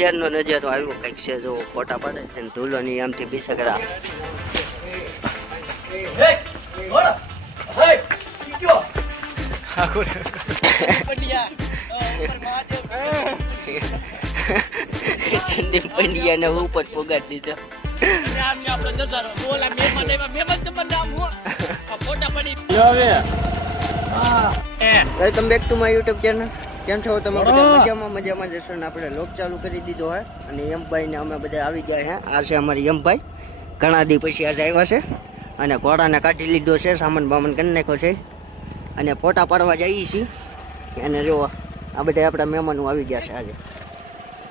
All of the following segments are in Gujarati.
અત્યારનો નજારો આવ્યો કંઈક છે, જો ફોટા પાડે છે ને ધૂલોની આમથી બિસકરા. સંદીપ પંડ્યાને ઉપર પુગાડી દીધો. Welcome back to my YouTube channel. કેમ છો તમે બધા? મજામાં જશો ને આપણે લોક ચાલુ કરી દીધો હે અને યમભાઈને અમે બધા આવી ગયા હે. આ છે અમારી યમભાઈ, ઘણા દી પછી આજે આવ્યા છે અને ઘોડાને કાઢી લીધો છે, સામાન બામાન કરી નાખ્યો છે અને ફોટા પાડવા જઈએ છીએ. અને જો આ બધા આપણા મહેમાનો આવી ગયા છે આજે.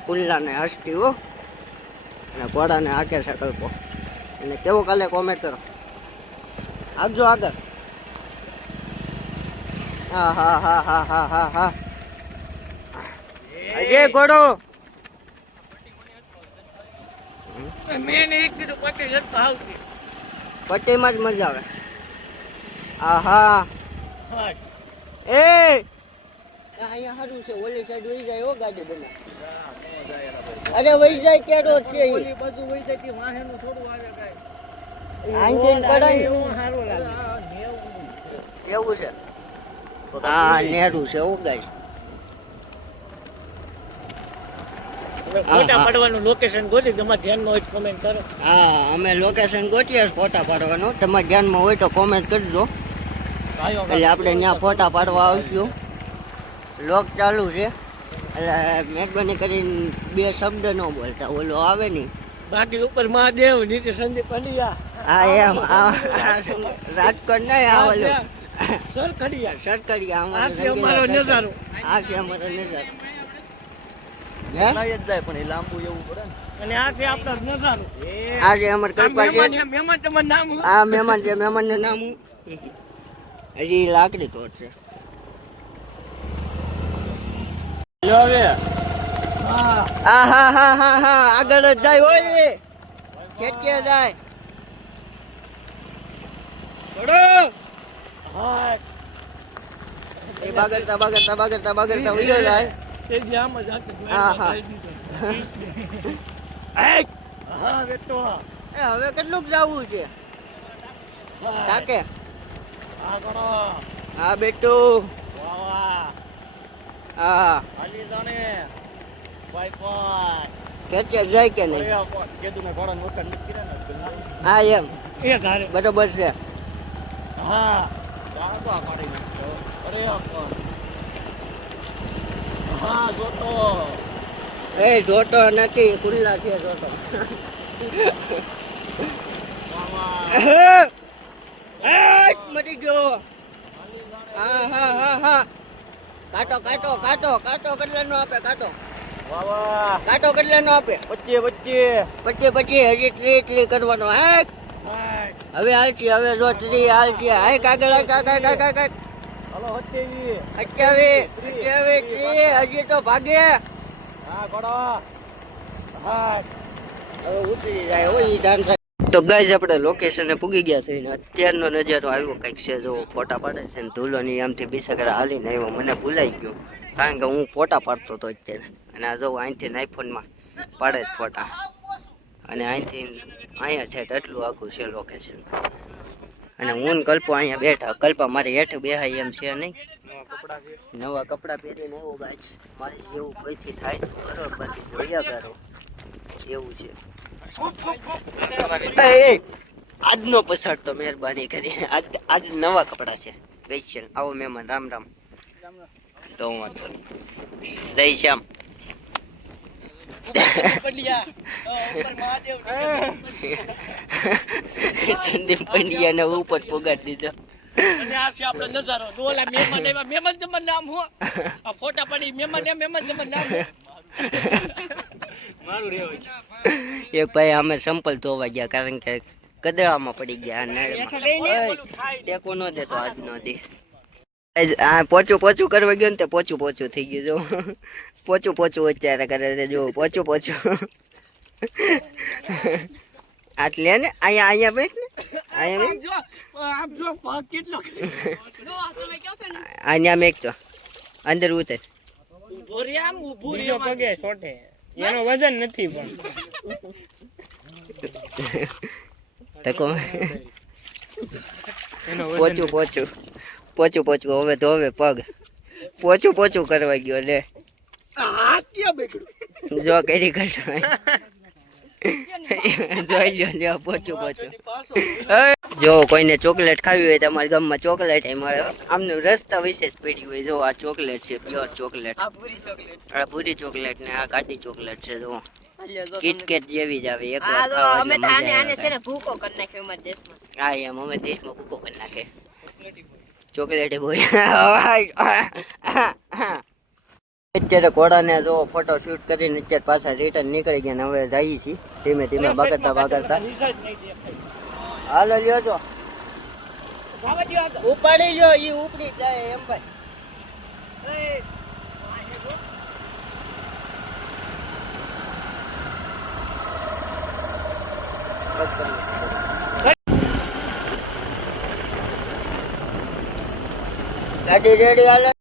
કુલ્લાને હસ્તી હો અને ઘોડાને હાકે છે કલ્પો. અને કેવો કાલે કોમેન્ટ કરો, આપજો આગળ. હા હા હા હા હા હા હા અજય ઘોડો પટ્ટીમાં જ મજા આવે. આહા એ અહીંયા સારું છે, ઓલી સાઈડ વહી જાય હો ગાડી બના. અરે વહી જાય કેડો છે એવું છે. હા નેરું છે એવું ગાય. ફોટા પાડવાનું લોકેશન ગોતી, તમારા ધ્યાનમાં હોય તો કોમેન્ટ કરો. હા અમે લોકેશન ગોતીએ ફોટા પાડવાનું, તમારા ધ્યાનમાં હોય તો કોમેન્ટ કરજો એટલે આપણે ત્યાં ફોટા પાડવા આવશું. લોક ચાલુ છે એટલે મહેરબાની કરીને બે શબ્દ ન બોલતા, ઓલો આવે નહીં. બાકી ઉપર મહાદેવ, નીચે સંદીપ પંડ્યા. હા એમ રાજકોટ નહીં આ ઓલું સરખડિયા. સરકડિયા આ છે અમારો નજારો. આ છે અમારો નજારો. પણ એ લાંબુ એવું પડે ને. અને આ છે આપણો નજારો. આ છે અમાર કલ્પા છે. મહેમાન તમારું નામ? આ મહેમાન છે, મહેમાનનું નામ હજી લાકડી તોડ છે. હા હા હા હા હા આગળ જ જાય હોય ખેંચે જાય. એ બાગડતા બાગડતા બાગડતા બાગડતા ઉયો જાય. હા હા હા બેટો. એ હવે કેટલુંક જવું છે કાકે? હા બેટું. હા ખેંચે જાય કે નહીં? હા એમ બરોબર છે. એ જોતો નથી, ખુલ્લા છે જોતો. મરી ગયો. હા હા હા હા કાટો કાટો કાટો કાટો કેટલા નો આપે? કાટો કાટો કેટલા નો આપે? 25 હજી 30 કરવાનો. હવે હાલ છે, હવે જો 30 હાલ છે. હાય કાગળ કાગળ 28 હજી તો ભાગે. હવે ઉતરી જાય હોય ધાન. તો ગાઈઝ આપણે લોકેશને પૂગી ગયા છે ને અત્યારનો નજારો આવ્યો કંઈક છે, જો ફોટા પાડે છે ને ધૂલોની આમથી બિસકરા હાલીને આવ્યો. મને ભૂલાઈ ગયો કારણ કે હું ફોટા પાડતો હતો અત્યારે. અને આ જો અહીંથી આઈફોનમાં પાડે જ ફોટા અને અહીંથી અહીંયા છે એટલું આખું છે લોકેશન. અને હું ને કલ્પો અહીંયા બેઠા. કલ્પા મારી હેઠ બેહાય એમ છે નહીં. નવા કપડાં પહેરીને આવ્યો ગાઈઝ. મારી જેવું કોઈથી થાય તો કરો, બાકી જોયા કરો એવું છે. આજનો પસાડ તો મહેરબાની કરીને આજ નવા કપડા છે સ્પેશિયલ. આવો મહેમાન. રામ રામ. તો વાંધો નહીં. જય શ્યામ. સંદીપ પંડ્યાને ઉપર પુગાડી દીધો. અને આ છે આપણો નજારો. ઓલા મહેમાન આવ્યા. મહેમાન તમારું નામ હું? આ ફોટા પડી મહેમાન તમારું નામ મારું રેવ છે. એ ભાઈ અમે સંપલ ધોવા ગયા કારણ કે કદડામાં પડી ગયા. ટેકો ન દેતો આજ નો દી. આ પોચું કરવા ગયો ને તે પોચું થઈ ગયું. જો પોચું અત્યારે કરે છે. જો પોચું આટલે ને અહીંયા બેઠ ને અહીંયા મેક તો અંદર ઉતર. ભોરિયામ ઉભું રહ્યો પગે છોટે. એનો વજન નથી પણ તકો એનો પોચું પોચું પોચું પોચું હવે તો હવે પગ પોચું પોચું કરવા ગયો લે હાથ ક્યાં બગડ્યું જો કરી ઘટાય જોઈ લ્યો લ્યો પોચું પોચું જો કોઈને ચોકલેટ ખાવી હોય તમારા ગામમાં ચોકલેટ મળે આમને રસ્તા વિશેષ પડી હોય જો આ ચોકલેટ છે પ્યોર ચોકલેટ આ પૂરી ચોકલેટ આ પૂરી ચોકલેટ ને આ કાટી ચોકલેટ છે જો કિટકેટ જેવી જ આવે એક આ વાર તો ખાવા અમે એટલે તો મજા આને આવે. છે ને ભૂકો કરી નાખ્યો અમારા દેશમાં. હા એમ અમે દેશમાં ભૂકો કરી નાખે ચોકલેટ બોય અત્યારે ઘોડાને જો ફોટો શૂટ કરીને અત્યારે પાછા રિટર્ન નીકળી ગયા ને હવે જઈએ છીએ ધીમે ધીમે બગડતા બગડતા હાલો લ્યો જો ઉપાડી જો ઈ ઉપડી જાય એમ ભાઈ ગાડી રેડી હાલે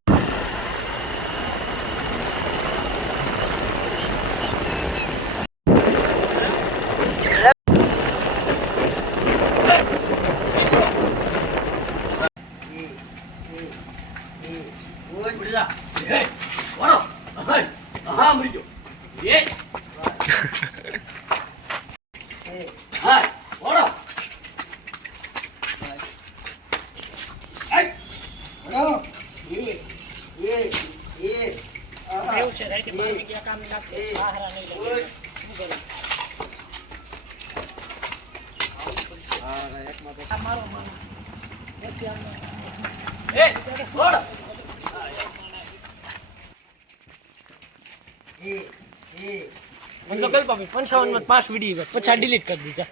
એવું છે રાઈતે બાર ગયા કામ લાગશે આહારા નહીં લાગે આ મારો માનો નથી આનો એ છોડ મને તો કલ્પા ભાઈ 55 માં 5 વિડિયો પછી ડિલીટ કરી દીધા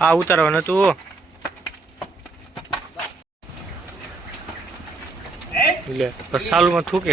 આ ઉતારવાનું હતું લે બસ સાલુમાં થૂકે